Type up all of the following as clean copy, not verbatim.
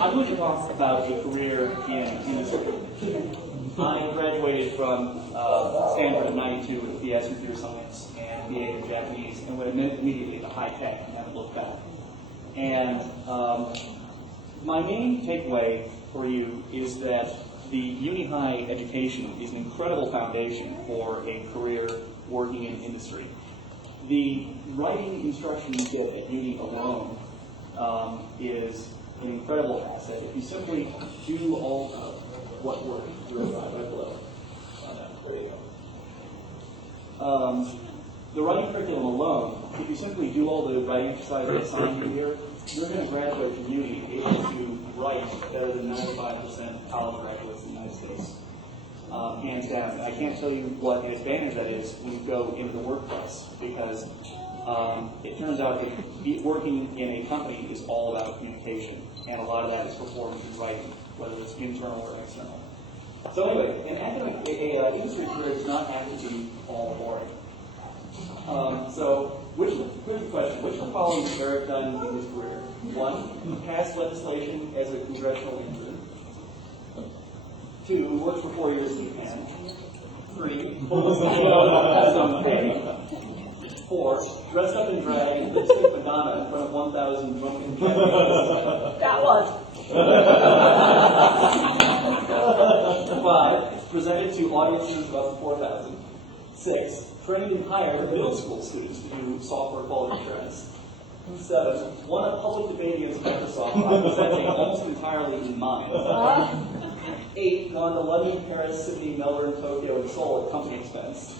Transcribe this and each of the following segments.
I'm going to talk about a career in industry. I graduated from Stanford in '92 with a BS in computer science and BA in Japanese, and went immediately to high tech and haven't looked back. And my main takeaway for you is that the uni-high education is an incredible foundation for a career working in industry. The writing instruction you get at uni alone is an incredible asset. If you simply do all of what work right below. There you go. The writing curriculum alone, if you simply do all the writing exercises assigned you here, you're going to graduate from uni able to write better than 95% of college graduates in the United States. Hands down. I can't tell you what the advantage that is when you go into the workplace, because it turns out that working in a company is all about communication, and a lot of that is performed through writing, whether it's internal or external. So anyway, an academic industry career does not have to be all boring. So, here's the question: which of the following has Eric done in his career? 1, passed legislation as a congressional intern. 2, worked for 4 years in Japan. 3, has some pay. 4, dressed up in drag and lipstick Madonna in front of 1,000 drunken Japanese. That was. 5, presented to audiences of up to 4,000. 6, trained and hired middle school students to do software quality assurance. 7, won a public debate against Microsoft by presenting almost entirely in mind. 8, gone to London, Paris, Sydney, Melbourne, Tokyo, and Seoul at company expense.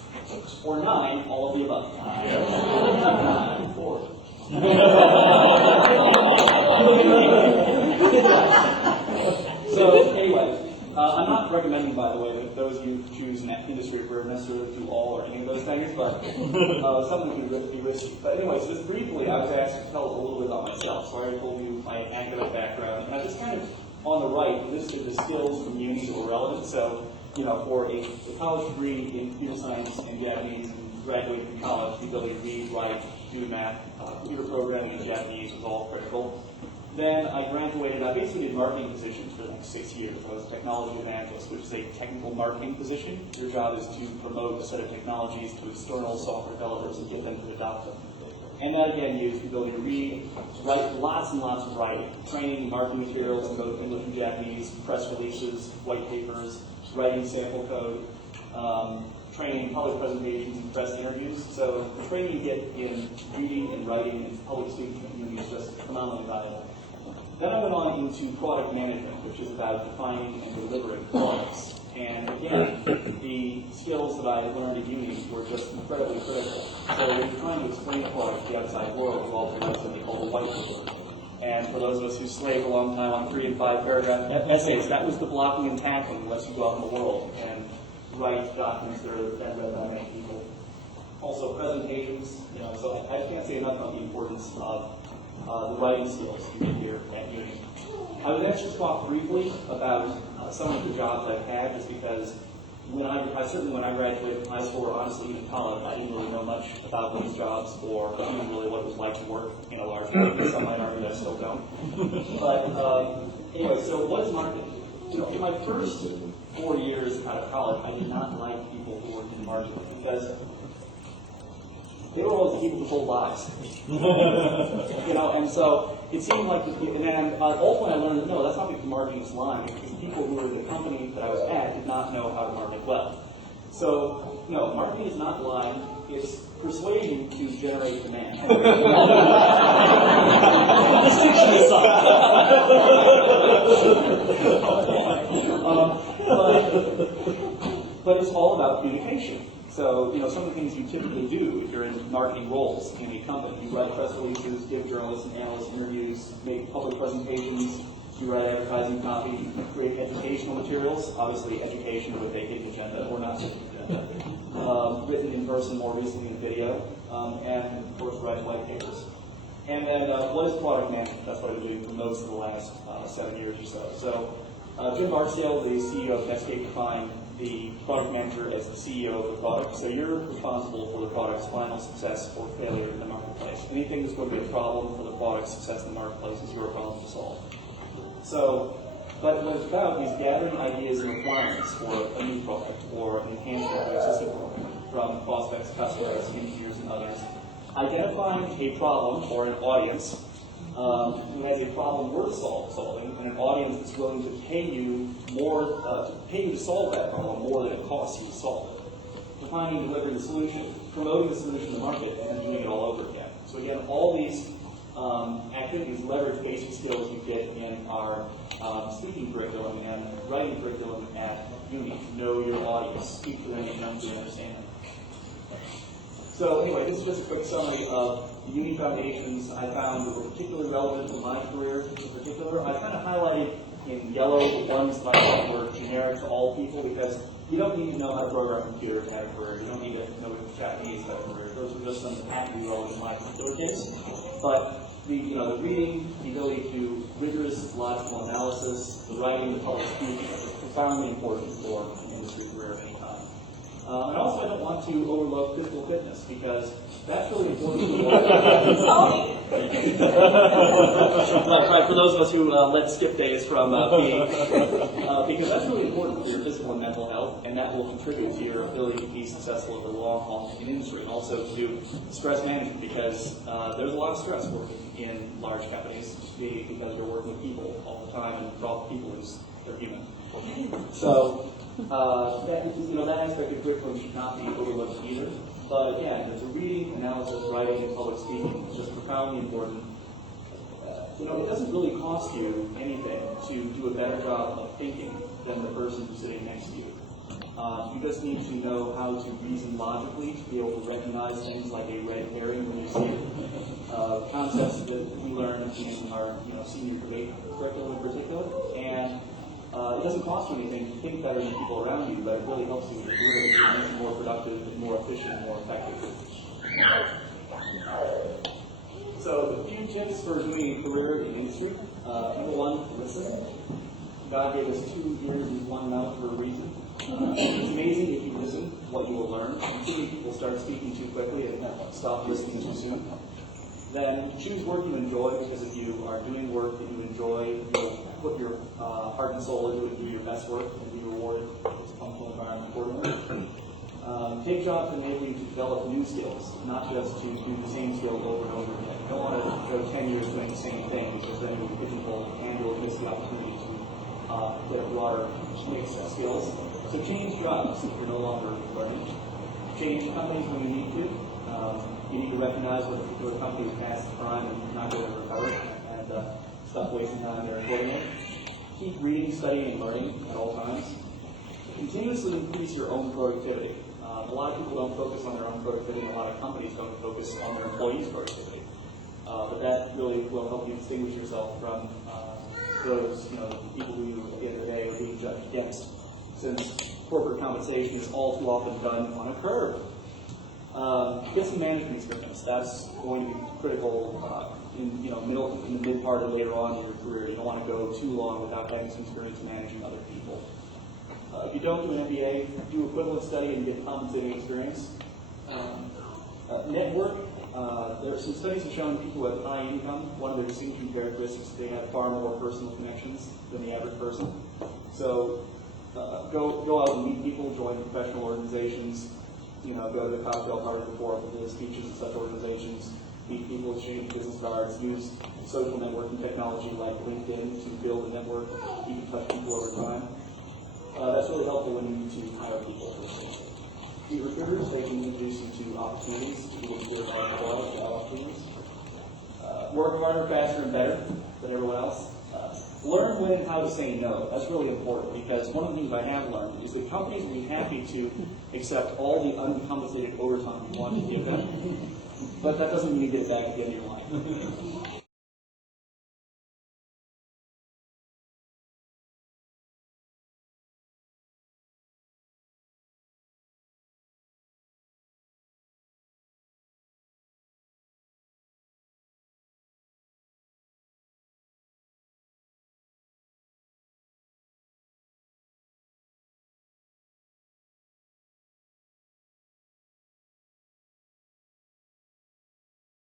Or 9, all of the above. 4. So anyway, I'm not recommending, by the way, that those of you who choose an industry career necessarily do all or any of those things, but something can be risky. But anyway, so just briefly, I was asked to tell a little bit about myself. So I already told you my academic background, and I just kind of, on the right, listed the skills from uni that were relevant. So, for a college degree in computer science and Japanese, and graduating from college, the ability to read, write, do math, computer programming in Japanese was all critical. Then I graduated, I basically did marketing positions for the next 6 years. I was a technology evangelist, which is a technical marketing position. Your job is to promote a set of technologies to external software developers and get them to adopt them. And that again used the ability to read, write lots and lots of writing, training, marketing materials in both English and Japanese, press releases, white papers, writing sample code, training, public presentations, and press interviews. So the training you get in reading and writing and public speaking at uni is just phenomenally valuable. Then I went on into product management, which is about defining and delivering products. And again, the skills that I learned at uni were just incredibly critical. So when you're trying to explain a product to the outside world, you also have something called a white paper. And for those of us who slaved a long time on 3 and 5 paragraph essays, that was the blocking and tackling unless you go out in the world and write documents that are then read by many people. Also presentations, so I can't say enough about the importance of the writing skills you get here at uni. I would actually talk briefly about some of the jobs I've had, just because when I graduated from high school, or honestly even college, I didn't really know much about these jobs, or even really what it was like to work in a large company. Some might argue I still don't. But anyway, so what is marketing? In my first 4 years out of college, I did not like people who worked in marketing, because they were always the people who sold lies. And so it seemed like, and then ultimately I learned that no, that's not because marketing is lying, because the people who were in the company that I was at did not know how to market well. So, no, marketing is not lying, it's persuading to generate demand. Distinction aside. But it's all about communication. So, some of the things you typically do if you're in marketing roles in a company, you write press releases, give journalists and analysts interviews, make public presentations, you write advertising copy, you create educational materials, obviously education with a hidden agenda or not hidden agenda, written in person, more recently in video, and of course write white papers. And then what is product management? That's what I've been doing for most of the last 7 years or so. So Jim Barksdale, the CEO of Netscape, defined the product manager as the CEO of the product. So you're responsible for the product's final success or failure in the marketplace. Anything that's going to be a problem for the product's success in the marketplace is your problem to solve. But what it's about is gathering ideas and requirements for a new product or an enhancement of an existing product from prospects, customers, engineers, and others. Identifying a problem or an audience who has a problem worth solving, and an audience that's willing to pay you more, to solve that problem more than it costs you to solve it. Defining and delivering the solution, promoting the solution to the market, and then doing it all over again. So again, all these activities leverage basic skills you get in our speaking curriculum and writing curriculum at uni. Know your audience, speak to them enough to understand them. So anyway, this is just a quick summary of the uni foundations I found that were particularly relevant to my career in particular. I kind of highlighted in yellow the ones that I thought were generic to all people, because you don't need to know how to program a computer to have a career. You don't need to know Japanese to have a career. Those were just some that happened to be relevant in my particular case. But the reading, the ability to do rigorous logical analysis, the writing, the public speaking is profoundly important for an industry career of any kind. And also, I don't want to overlook physical fitness, because that's really important for those of us who let skip days from being, because that's really important for your physical and mental health, and that will contribute to your ability to be successful over the long haul in the industry, and also to stress management, because there's a lot of stress working in large companies, because you're working with people all the time, and for all the people, they're human. So, that aspect of curriculum should not be overlooked either. But again, there's a reading, analysis, writing, and public speaking. It's just profoundly important. It doesn't really cost you anything to do a better job of thinking than the person who's sitting next to you. You just need to know how to reason logically to be able to recognize things like a red herring when you see it. Concepts that we learn in our senior debate curriculum in particular. And it doesn't cost you anything to think better than people around you, but it really helps you to make you more productive, and more efficient, and more effective. So, a few tips for doing a career in the industry. Number one, listen. God gave us 2 ears and 1 mouth for a reason. It's amazing if you listen what you will learn. Too many people start speaking too quickly and stop listening too soon. Then choose work you enjoy, because if you are doing work that you enjoy, you'll put your heart and soul into it and do your best work and be rewarded in this functional environment accordingly. Take jobs that enable you to develop new skills, not just to do the same skill over and over again. You don't want to go 10 years doing the same thing, because then you'll be pigeonholed and you'll miss the opportunity to get a broader mix of skills. So change jobs if you're no longer learning. Change companies when you need to. You need to recognize what a particular company has past crime and not going to recover, and stop wasting time there accordingly. Keep reading, studying, and learning at all times. Continuously increase your own productivity. A lot of people don't focus on their own productivity, and a lot of companies don't focus on their employees' productivity. But that really will help you distinguish yourself from those people who you, at the end of the day, are being judged against, since corporate compensation is all too often done on a curve. Get some management experience. That's going to be critical in the mid part or later on in your career. You don't want to go too long without having some experience managing other people. If you don't do an MBA, do equivalent study and get compensating experience. Network. There are some studies have shown people with high income, one of their distinguishing characteristics is they have far more personal connections than the average person. So go out and meet people, join professional organizations, go to the cocktail party before the speeches in such organizations, meet people, exchange business cards, use social networking technology like LinkedIn to build a network. You can touch people over time. That's really helpful when you need to hire people. Meet recruiters, they can introduce you to opportunities, to people who are employed, to opportunities. Work harder, faster, and better than everyone else. Learn when and how to say no. That's really important, because one of the things I have learned is that companies will be happy to accept all the uncompensated overtime you want to give them, but that doesn't mean you get it back at the end of your life.